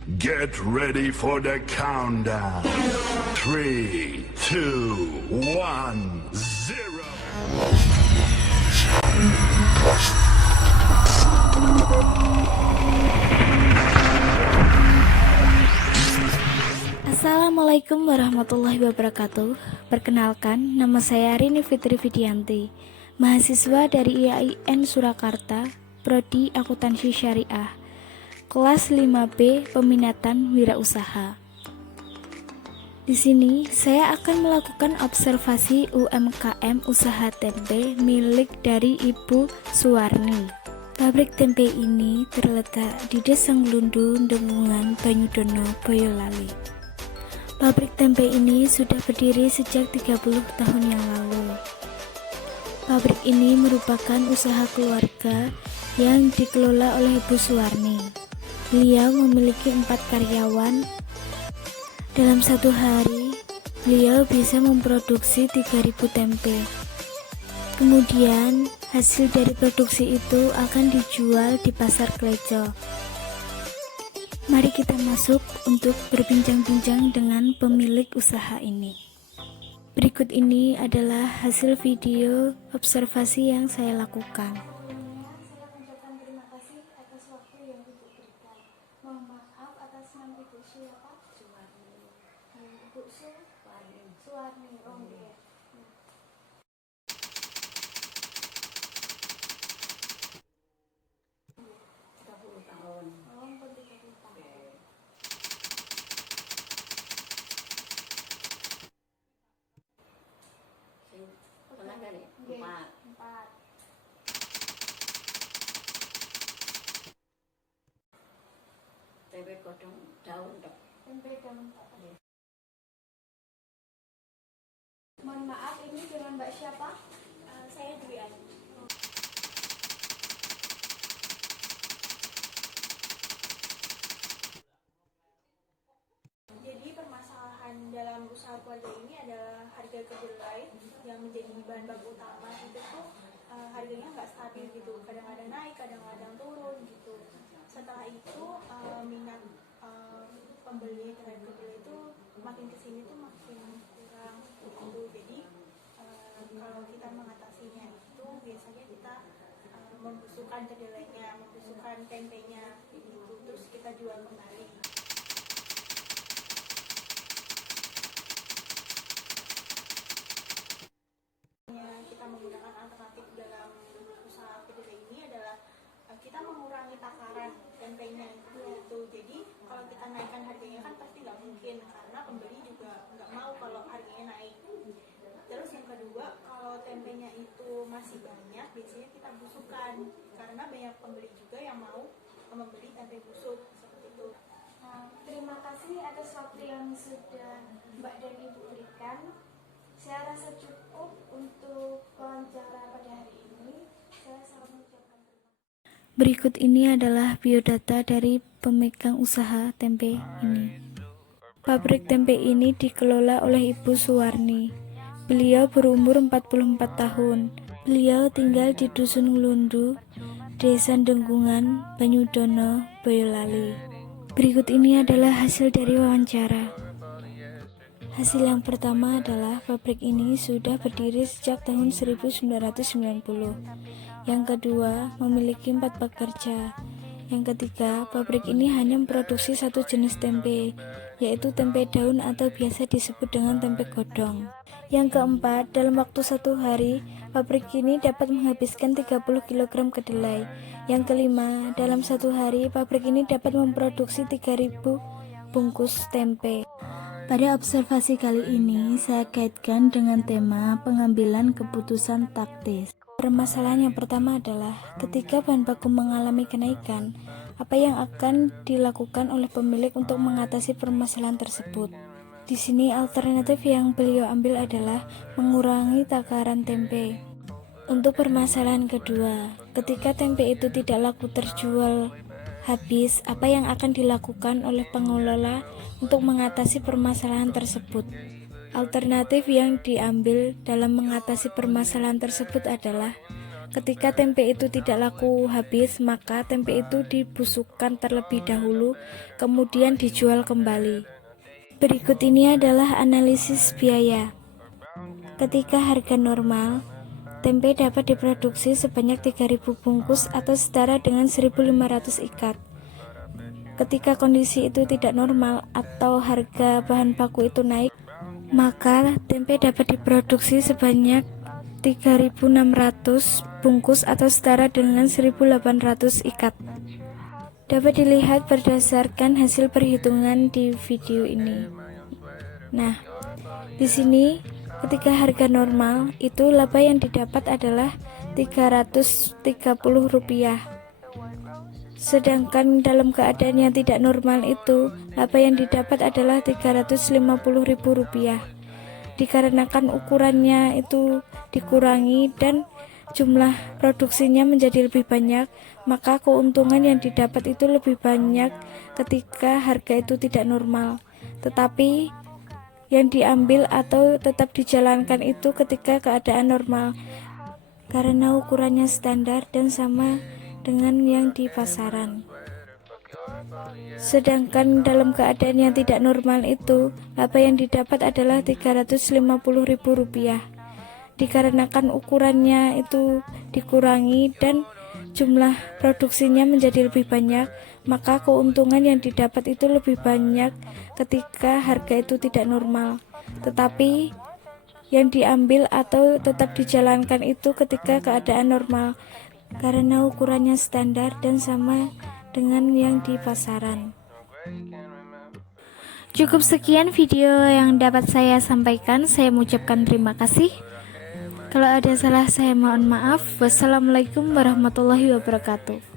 Get ready for the countdown. 3, 2, 1, 0. Assalamualaikum warahmatullahi wabarakatuh. Perkenalkan, nama saya Rini Fitri Vidianti, mahasiswa dari IAIN Surakarta, Prodi Akuntansi Syariah, kelas 5B Peminatan Wirausaha. Di sini saya akan melakukan observasi UMKM usaha tempe milik dari Ibu Suwarni. Pabrik tempe ini terletak di Desa Nglundu, Dengungan, Banyudono, Boyolali. Pabrik tempe ini sudah berdiri sejak 30 tahun yang lalu. Pabrik ini merupakan usaha keluarga yang dikelola oleh Ibu Suwarni. Beliau memiliki 4 karyawan. Dalam satu hari, beliau bisa memproduksi 3.000 tempe. Kemudian, hasil dari produksi itu akan dijual di pasar Klejo. Mari kita masuk untuk berbincang-bincang dengan pemilik usaha ini. Berikut ini adalah hasil video observasi yang saya lakukan. Terima kasih atas waktu yang Ibu berikan. Mohon maaf atas nama Ibu siapa? Suwarni. Ibu Suwarni. Oke. 30 tahun. Oh, 30 tahun. Pernah kali? Empat. Tempe godong daun dok. Tempe daun tak. Mohon maaf, ini dengan Mbak siapa? Saya Dwi Ayu. Jadi permasalahan dalam usaha keluarga ini adalah harga kedelai yang menjadi bahan baku utama itu tuh harganya nggak stabil gitu, kadang-kadang naik, kadang-kadang turun gitu. Setelah itu minat pembeli terhadap kedelai itu makin kesini tuh makin kurang gitu. Jadi kalau kita mengatasinya itu biasanya kita membusukkan kedelainya, membusukkan tempenya gitu, terus kita jual kembali. Kita menggunakan alternatif dalam usaha kedelai ini adalah kita mengurangi takaran tempenya itu. Jadi kalau kita naikkan harganya kan pasti nggak mungkin, karena pembeli juga nggak mau kalau harganya naik. Terus yang kedua, kalau tempenya itu masih banyak, biasanya kita busukkan, karena banyak pembeli juga yang mau membeli tempe busuk seperti itu. Terima kasih atas waktu yang sudah Mbak dan Ibu berikan. Saya rasa cukup untuk wawancara pada hari ini. Saya sangat mengucapkan terima kasih. Berikut ini adalah biodata dari pemegang usaha tempe ini. Pabrik tempe ini dikelola oleh Ibu Suwarni. Beliau berumur 44 tahun. Beliau tinggal di Dusun Nglundu, Desa Dengungan, Banyudono, Boyolali. Berikut ini adalah hasil dari wawancara. Hasil yang pertama adalah pabrik ini sudah berdiri sejak tahun 1990. Yang kedua, memiliki 4 pekerja. Yang ketiga, pabrik ini hanya memproduksi satu jenis tempe, yaitu tempe daun atau biasa disebut dengan tempe godong. Yang keempat, dalam waktu 1 hari, pabrik ini dapat menghabiskan 30 kg kedelai. Yang kelima, dalam 1 hari, pabrik ini dapat memproduksi 3.000 bungkus tempe. Pada observasi kali ini, saya kaitkan dengan tema pengambilan keputusan taktis. Permasalahan yang pertama adalah ketika bahan baku mengalami kenaikan, apa yang akan dilakukan oleh pemilik untuk mengatasi permasalahan tersebut. Di sini alternatif yang beliau ambil adalah mengurangi takaran tempe. Untuk permasalahan kedua, ketika tempe itu tidak laku terjual habis, apa yang akan dilakukan oleh pengelola untuk mengatasi permasalahan tersebut? Alternatif yang diambil dalam mengatasi permasalahan tersebut adalah ketika tempe itu tidak laku habis, maka tempe itu dibusukkan terlebih dahulu, kemudian dijual kembali. Berikut ini adalah analisis biaya. Ketika harga normal, tempe dapat diproduksi sebanyak 3.000 bungkus atau setara dengan 1.500 ikat. Ketika kondisi itu tidak normal atau harga bahan baku itu naik, maka tempe dapat diproduksi sebanyak 3.600 bungkus atau setara dengan 1.800 ikat. Dapat dilihat berdasarkan hasil perhitungan di video ini. Nah, di sini ketika harga normal itu laba yang didapat adalah Rp330. Sedangkan dalam keadaan yang tidak normal itu laba yang didapat adalah Rp350.000. Dikarenakan ukurannya itu dikurangi dan jumlah produksinya menjadi lebih banyak, maka keuntungan yang didapat itu lebih banyak ketika harga itu tidak normal. Tetapi yang diambil atau tetap dijalankan itu ketika keadaan normal, karena ukurannya standar dan sama dengan yang di pasaran. Sedangkan dalam keadaan yang tidak normal itu laba yang didapat adalah Rp350.000. Dikarenakan ukurannya itu dikurangi dan jumlah produksinya menjadi lebih banyak, maka keuntungan yang didapat itu lebih banyak ketika harga itu tidak normal. Tetapi yang diambil atau tetap dijalankan itu ketika keadaan normal, karena ukurannya standar dan sama dengan yang di pasaran. Cukup sekian video yang dapat saya sampaikan. Saya mengucapkan terima kasih. Kalau ada salah saya mohon maaf. Wassalamualaikum warahmatullahi wabarakatuh.